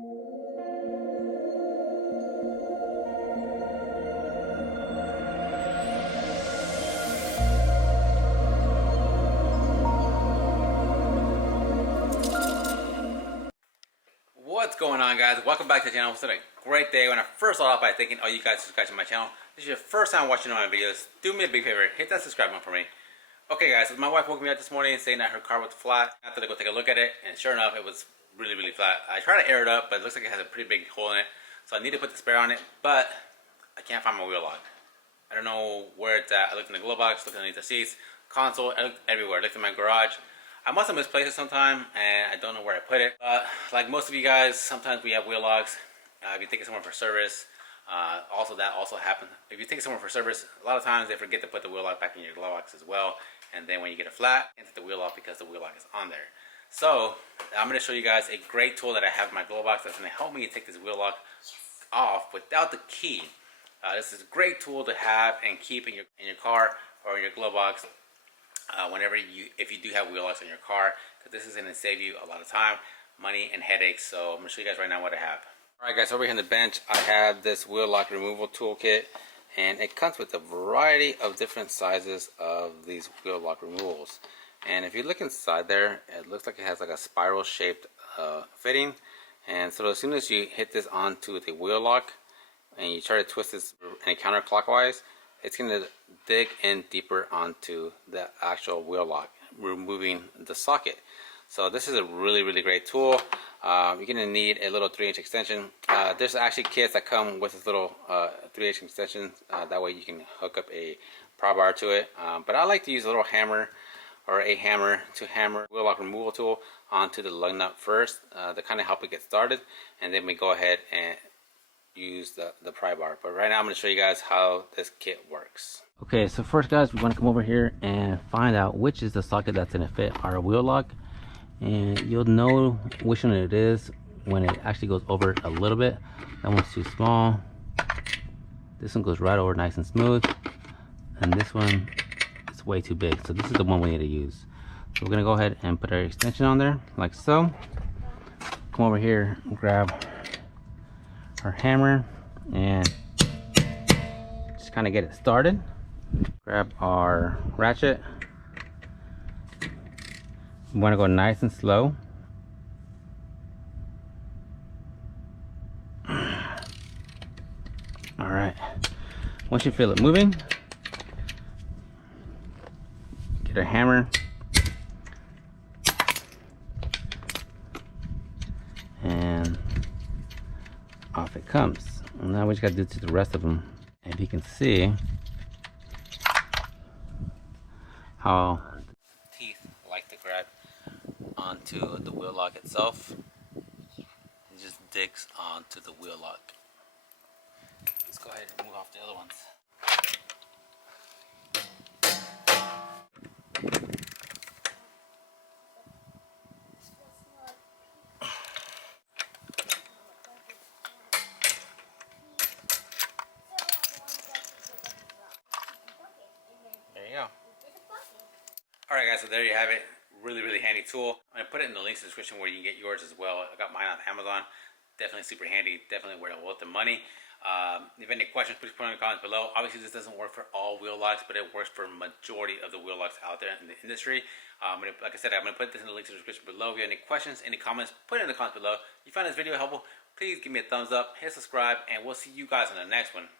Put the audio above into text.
What's going on, guys? Welcome back to the channel. It's been a great day. When I first started off by thanking all you guys subscribe to my channel. This is your first time watching my videos. Do me a big favor, hit that subscribe button for me. Okay guys, so my wife woke me up this morning saying that her car was flat. I thought I'd go take a look at it, and sure enough, it was really flat. I tried to air it up, but it looks like it has a pretty big hole in it. So I need to put the spare on it, but I can't find my wheel lock. I don't know where it's at. I looked in the glove box, looked underneath the seats, console, I looked everywhere. I looked in my garage. I must have misplaced it sometime, and I don't know where I put it. Like most of you guys, sometimes we have wheel locks. If you take it somewhere for service, that also happens. If you take it somewhere for service, a lot of times they forget to put the wheel lock back in your glove box as well. And then when you get it flat, you can't take the wheel off because the wheel lock is on there. So I'm going to show you guys a great tool that I have in my glove box that's going to help me take this wheel lock off without the key. This is a great tool to have and keep in your car or in your glove box. If you do have wheel locks in your car, because this is going to save you a lot of time, money, and headaches. So I'm going to show you guys right now what I have. Alright guys, over here on the bench I have this wheel lock removal toolkit, and it comes with a variety of different sizes of these wheel lock removals. And if you look inside there, it looks like it has like a spiral shaped fitting. And so as soon as you hit this onto the wheel lock and you try to twist this counterclockwise, it's going to dig in deeper onto the actual wheel lock, removing the socket. So this is a really great tool. You're going to need a little 3-inch extension. There's actually kits that come with this little 3-inch extension. That way you can hook up a pry bar to it. But I like to use a little hammer or a hammer to hammer wheel lock removal tool onto the lug nut first to kind of help it get started. And then we go ahead and use the pry bar. But right now I'm going to show you guys how this kit works. Okay, so first guys, we want to come over here and find out which is the socket that's going to fit our wheel lock. And you'll know which one it is when it actually goes over a little bit. That one's too small. This one goes right over nice and smooth. And this one is way too big. So this is the one we need to use. So we're going to go ahead and put our extension on there like so. Come over here and grab our hammer and just kind of get it started. Grab our ratchet. You want to go nice and slow. Alright, once you feel it moving, get a hammer and off it comes. And now we just got to do to the rest of them. If you can see how teeth like to grab onto the wheel lock itself, it just digs onto the wheel lock. Let's go ahead and move off the other ones. There you go. Alright guys, so there you have it. Really handy tool. I'm going to put it in the links in the description where you can get yours as well. I got mine on Amazon. Definitely super handy. Definitely worth the money. If any questions, please put them in the comments below. Obviously this doesn't work for all wheel locks, but it works for a majority of the wheel locks out there in the industry. Like I said, I'm going to put this in the links in the description below. If you have any questions, any comments, put it in the comments below. If you find this video helpful, please give me a thumbs up, hit subscribe, and we'll see you guys in the next one.